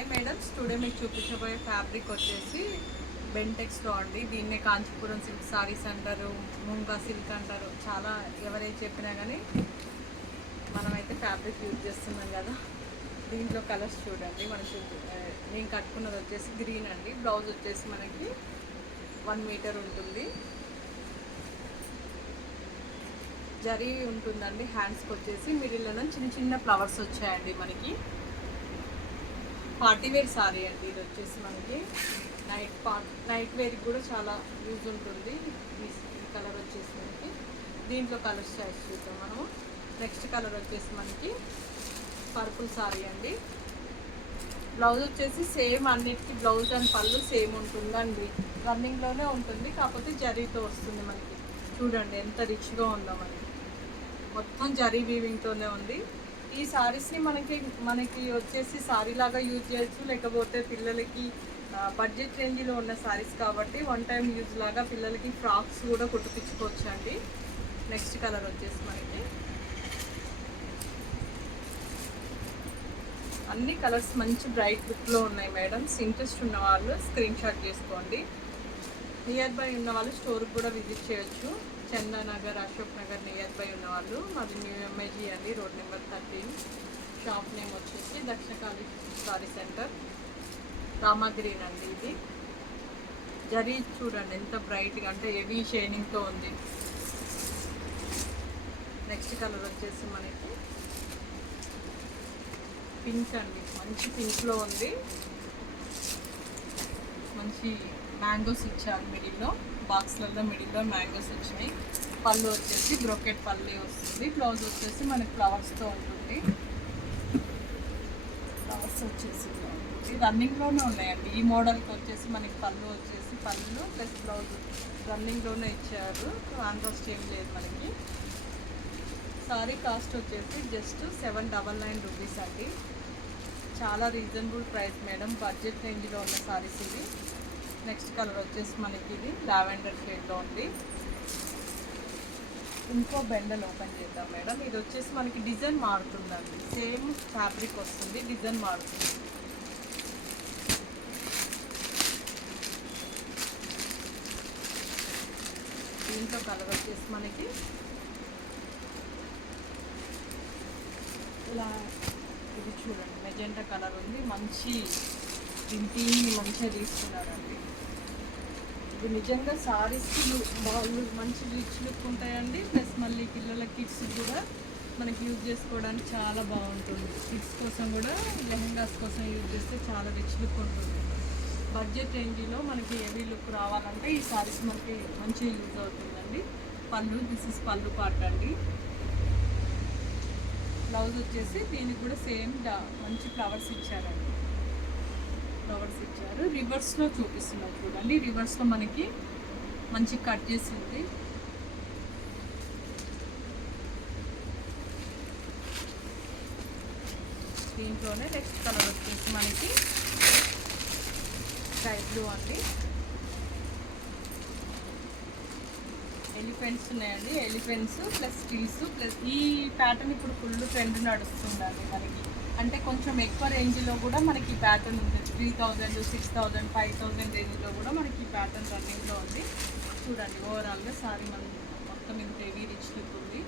Hi madams, today మీకు చూపించబోయే fabric వచ్చేసి బెంటెక్స్లో అండి. దీన్నే కాంచీపురం సిల్క్ సారీస్ అంటారు, ముంగా సిల్క్ అంటారు. చాలా ఎవరైతే చెప్పినా కానీ మనమైతే ఫ్యాబ్రిక్ యూజ్ చేస్తున్నాం కదా. దీంట్లో కలర్స్ చూడండి. నేను కట్టుకున్నది వచ్చేసి గ్రీన్ అండి. బ్లౌజ్ వచ్చేసి మనకి 1 మీటర్ ఉంటుంది, జరీ ఉంటుందండి. హ్యాండ్స్కి వచ్చేసి మిడిల్లో చిన్న చిన్న ఫ్లవర్స్ వచ్చాయండి. మనకి పార్టీ వేర్ సారీ అండి. ఇది వచ్చేసి మనకి నైట్ వేర్కి కూడా చాలా యూజ్ ఉంటుంది. ఈ కలర్ వచ్చేసి మనకి దీంట్లో కలర్స్ చాయిస్ చూద్దాం మనము. నెక్స్ట్ కలర్ వచ్చేసి మనకి పర్పుల్ సారీ అండి. బ్లౌజ్ వచ్చేసి సేమ్, అన్నిటికీ బ్లౌజ్ అండ్ పళ్ళు సేమ్ ఉంటుందండి. రన్నింగ్లోనే ఉంటుంది, కాకపోతే జరీతో వస్తుంది. మనకి చూడండి ఎంత రిచ్గా ఉందో. మొత్తం జరీ వీవింగ్తోనే ఉంది. ఈ సారీస్ని మనకి వచ్చేసి సారీ లాగా యూజ్ చేయొచ్చు, లేకపోతే పిల్లలకి బడ్జెట్ రేంజ్లో ఉన్న సారీస్ కాబట్టి 1 టైం యూజ్ లాగా పిల్లలకి ఫ్రాక్స్ కూడా కుట్టించుకోవచ్చు అండి. నెక్స్ట్ కలర్ వచ్చేసి మనకి అన్ని కలర్స్ మంచి బ్రైట్ లుక్లో ఉన్నాయి మేడమ్స్. ఇంట్రెస్ట్ ఉన్న వాళ్ళు స్క్రీన్ షాట్ చేసుకోండి. నియర్ బై ఉన్న వాళ్ళు స్టోర్కి కూడా విజిట్ చేయొచ్చు. చందానగర్, అశోక్ నగర్ నియర్ బై ఉన్నవాళ్ళు మాది న్యూ ఎంఐజీ అండి, రోడ్ నెంబర్ 13. షాప్ నేమ్ వచ్చేసి దక్షిణకాళి సారీ సెంటర్, రామగ్రీన్ అండి. ఇది జరీ చూడండి ఎంత బ్రైట్గా, అంటే హెవీ షైనింగ్తో ఉంది. నెక్స్ట్ కలర్ వచ్చేసి మనకి పింక్ అండి. మంచి పింక్లో ఉంది. మంచి మ్యాంగోస్ ఇచ్చారు మిడిల్లో, బాక్స్లలో మిడిల్లో మ్యాంగోస్ వచ్చినాయి. పళ్ళు వచ్చేసి బ్రోకెట్ పళ్ళు వస్తుంది. బ్లౌజ్ వచ్చేసి మనకి ఫ్లవర్స్తో ఉంటుంది. ఫ్లవర్స్ వచ్చేసి రన్నింగ్లోనే ఉన్నాయండి. ఈ మోడల్కి వచ్చేసి మనకి పళ్ళు ప్లస్ బ్లౌజ్ రన్నింగ్లోనే ఇచ్చారు. కాంట్రాస్ట్ ఏం లేదు మనకి. సారీ కాస్ట్ వచ్చేసి జస్ట్ 799 రూపీస్ అండి. చాలా రీజనబుల్ ప్రైస్ మేడం, బడ్జెట్ రేంజ్లో ఉన్న సారీస్ ఇవి. నెక్స్ట్ కలర్ వచ్చేసి మనకి ఇది లావెండర్ షేడ్లో ఉంది. ఇంకో బెండల్ ఓపెన్ చేద్దాం మేడం. ఇది వచ్చేసి మనకి డిజైన్ మారుతుందండి. సేమ్ ఫ్యాబ్రిక్ వస్తుంది, డిజైన్ మారుతుంది. దీంట్లో కలర్ వచ్చేసి మనకి ఇలా, ఇది చూడండి మెజెంటా కలర్ ఉంది. మంచి ప్రింటింగ్ మంచిగా తీసుకున్నారండి. ఇది నిజంగా సారీస్కి వాళ్ళు మంచి రిచ్ లుక్ ఉంటాయండి. ప్లస్ మళ్ళీ పిల్లల కిడ్స్ కూడా మనకి యూజ్ చేసుకోవడానికి చాలా బాగుంటుంది. కిడ్స్ కోసం కూడా లెహెంగాస్ కోసం యూజ్ చేస్తే చాలా రిచ్ లుక్ ఉంటుంది. బడ్జెట్ రేంజ్లో మనకి హెవీ లుక్ రావాలంటే ఈ సారీస్ మనకి మంచిగా యూజ్ అవుతుందండి. పళ్ళు, దిస్ ఇస్ పళ్ళు పార్ట్ అండి. బ్లౌజ్ వచ్చేసి దీనికి కూడా సేమ్ మంచి ఫ్లవర్స్ ఇచ్చారండి. రివర్స్లో చూపిస్తున్నారు చూడండి. రివర్స్లో మనకి మంచి కట్ చేసి ఉంది. దీంట్లోనే నెక్స్ట్ కలర్ వచ్చేసి మనకి స్కై బ్లూ అండి. ఎలిఫెంట్స్ ఉన్నాయండి. ఎలిఫెంట్స్ ప్లస్ ట్రీస్ ప్లస్ ఈ ప్యాటర్న్ ఇప్పుడు ఫుల్ ట్రెండ్ నడుస్తుందండి మనకి. అంటే కొంచెం ఎక్కువ రేంజ్లో కూడా మనకి ప్యాటర్న్ ఉంది. 3000, 6000, 5000 రేంజ్లో కూడా మనకి ఈ ప్యాటర్న్ రన్నింగ్లో ఉంది. చూడండి ఓవరాల్గా సారీ మొత్తం ఇంత హెవీ రిచ్ లుక్ ఉంది.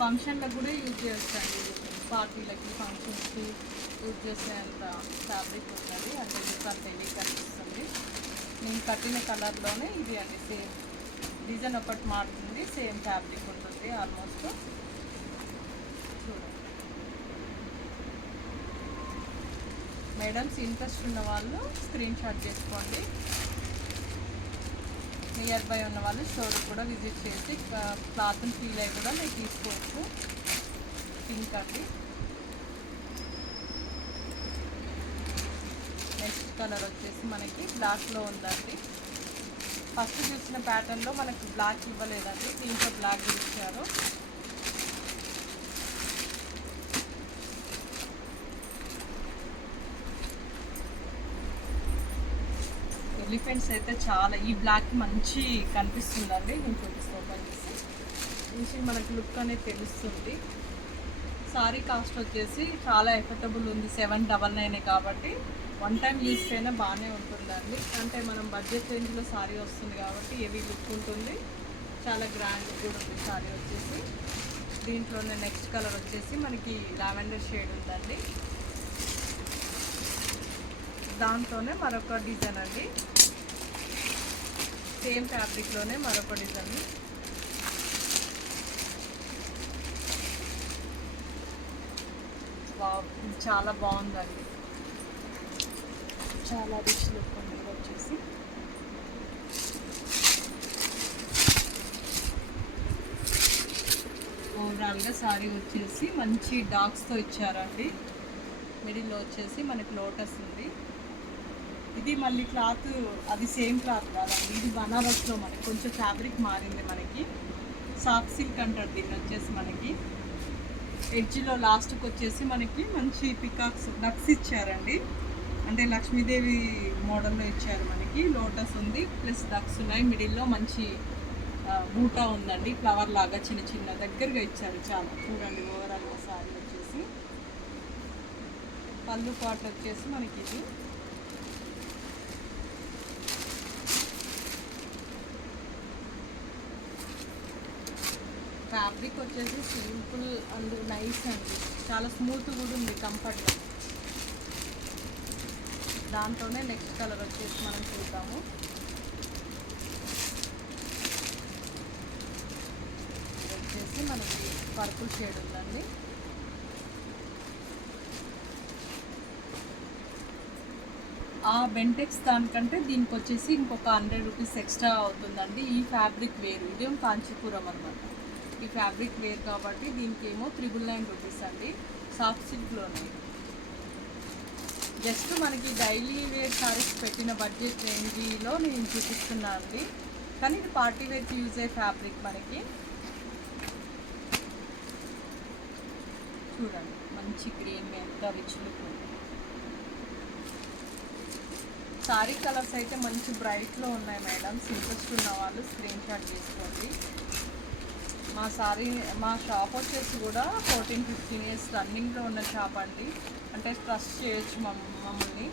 ఫంక్షన్లకు కూడా యూజ్ చేయొచ్చండి. పార్టీలకి, ఫంక్షన్స్కి యూజ్ చేసేంత ఫ్యాబ్రిక్ ఉన్నది. అంటే అంత హెవీ కనిపిస్తుంది. నేను కట్టిన కలర్లోనే ఇది అండి. సేమ్ డిజైన్ ఒకటి మారుతుంది, సేమ్ ఫ్యాబ్రిక్ ఉంటుంది ఆల్మోస్ట్. చూడండి మేడమ్స్, ఇంట్రెస్ట్ ఉన్న వాళ్ళు స్క్రీన్ షాట్ చేసుకోండి. నియర్ బై ఉన్న వాళ్ళు స్టోర్ కూడా విజిట్ చేసి క్లాత్ని ఫీల్ అయ్యి కూడా మీరు తీసుకోవచ్చు. పింక్ అండి. నెక్స్ట్ కలర్ వచ్చేసి మనకి బ్లాక్లో ఉందండి. ఫస్ట్ చూసిన ప్యాటర్న్లో మనకి బ్లాక్ ఇవ్వలేదండి, దీంట్లో బ్లాక్ ఇచ్చారు. ఎలిఫెంట్స్ అయితే చాలా ఈ బ్లాక్ మంచి కనిపిస్తుందండి. నేను చూపిస్తాను ఓపెన్ చేసి. మంచి మనకి లుక్ అనేది తెలుస్తుంది. సారీ కాస్ట్ వచ్చేసి చాలా ఎఫర్టబుల్ ఉంది, 799 కాబట్టి వన్ టైం యూస్ అయినా బాగానే ఉంటుందండి. అంటే మనం బడ్జెట్ రేంజ్లో సారీ వస్తుంది కాబట్టి హెవీ లుక్ ఉంటుంది, చాలా గ్రాండ్ కూడా ఉంది సారీ వచ్చేసి. దీంట్లోనే నెక్స్ట్ కలర్ వచ్చేసి మనకి లావెండర్ షేడ్ ఉందండి. దాంట్లోనే మరొక డిజైన్ అండి, సేమ్ ఫ్యాబ్రిక్లోనే మరొక డిజైన్. చాలా బాగుందండి, చాలా రిచ్ లుక్ ఉంది వచ్చేసి. ఓవరాల్గా సారీ వచ్చేసి మంచి డార్క్స్తో ఇచ్చారండి. మిడిల్లో వచ్చేసి మనకి లోటస్ ఉంది. ఇది మళ్ళీ క్లాత్ అది సేమ్ క్లాత్ కాదండి, ఇది బనారస్లో మనకి కొంచెం ఫ్యాబ్రిక్ మారింది. మనకి సాఫ్ట్ సిల్క్ అంటారు దీన్ని వచ్చేసి. మనకి ఎడ్జ్లో లాస్ట్కి వచ్చేసి మనకి మంచి పికాక్స్ డక్స్ ఇచ్చారండి, అంటే లక్ష్మీదేవి మోడల్లో ఇచ్చారు. మనకి లోటస్ ఉంది ప్లస్ డక్స్ ఉన్నాయి. మిడిల్లో మంచి బూటా ఉందండి, ఫ్లవర్ లాగా చిన్న చిన్న దగ్గరగా ఇచ్చారు. చాలా చూడండి ఓవరాల్గా సారీ వచ్చేసి. పళ్ళు పాట వచ్చేసి మనకి ఇది ఫ్యాబ్రిక్ వచ్చేసి సింపుల్ అండ్ నైస్ అండి, చాలా స్మూత్ కూడా ఉంది, కంఫర్ట్గా. దాంట్లోనే నెక్స్ట్ కలర్ వచ్చేసి మనం చూద్దాము. ఇది వచ్చేసి మనకి పర్పుల్ షేడ్ ఉందండి. ఆ బెంటెక్స్ దానికంటే దీనికి వచ్చేసి ఇంకొక 100 రూపీస్ ఎక్స్ట్రా అవుతుందండి. ఈ ఫ్యాబ్రిక్ వేరు, ఇదేం కాంచీపురం అనమాట. ఈ ఫ్యాబ్రిక్ వేర్ కాబట్టి దీనికి ఏమో 999 రూపీస్ అండి, సాఫ్ట్ సిల్క్లోనే. జస్ట్ మనకి డైలీ వేర్ సారీస్ పెట్టిన బడ్జెట్ రేంజ్లో నేను చూపిస్తున్నాను అండి, కానీ ఇది పార్టీ వేర్కి యూజ్ అయ్యే ఫ్యాబ్రిక్. మనకి చూడండి మంచి గ్రీన్ ఎంత రిచ్ లుక్ ఉంది. సారీ కలర్స్ అయితే మంచి బ్రైట్లో ఉన్నాయి మేడం, ఇంట్రెస్ట్ ఉన్న వాళ్ళు స్క్రీన్ షాట్ తీసుకోండి. మా షాప్ వచ్చేసి కూడా 14-15 ఇయర్స్ రన్నింగ్లో ఉన్న షాప్ అండి, అంటే ట్రస్ట్ చేయొచ్చు మమ్మల్ని.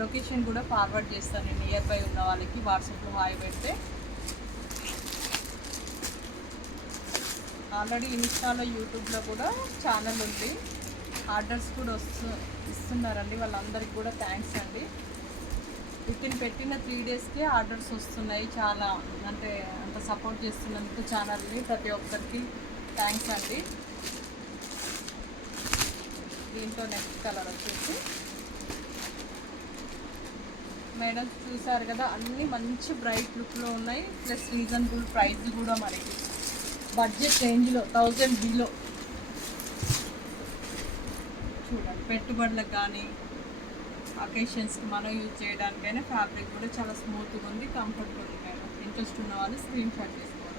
లొకేషన్ కూడా ఫార్వర్డ్ చేస్తాను నేను నియర్ బై ఉన్న వాళ్ళకి, వాట్సాప్లో హాయ్ పెడితే. ఆల్రెడీ ఇన్స్టాలో యూట్యూబ్లో కూడా ఛానల్ ఉంది, ఆర్డర్స్ కూడా ఇస్తున్నారండి, వాళ్ళందరికీ కూడా థ్యాంక్స్ అండి. వితిన్ పెట్టిన 3 డేస్కే ఆర్డర్స్ వస్తున్నాయి. చాలా అంటే అంత సపోర్ట్ చేస్తున్నందుకు ఛానల్ని ప్రతి ఒక్కరికి థ్యాంక్స్ అండి. దీంట్లో నెక్స్ట్ కలర్ వచ్చేసి మేడం చూసారు కదా, అన్నీ మంచి బ్రైట్ లుక్లో ఉన్నాయి, ప్లస్ రీజనబుల్ ప్రైస్ కూడా మనకి బడ్జెట్ రేంజ్లో 1000 బిలో. చూడండి పెట్టుబడులకు కానీ అకేషన్స్కి మనం యూజ్ చేయడానికైనా ఫ్యాబ్రిక్ కూడా చాలా స్మూత్గా ఉంది, కంఫర్ట్గా ఉంది మేడం. ఇంట్రెస్ట్ ఉన్న వాళ్ళు స్క్రీన్ షాట్ చేసుకోండి.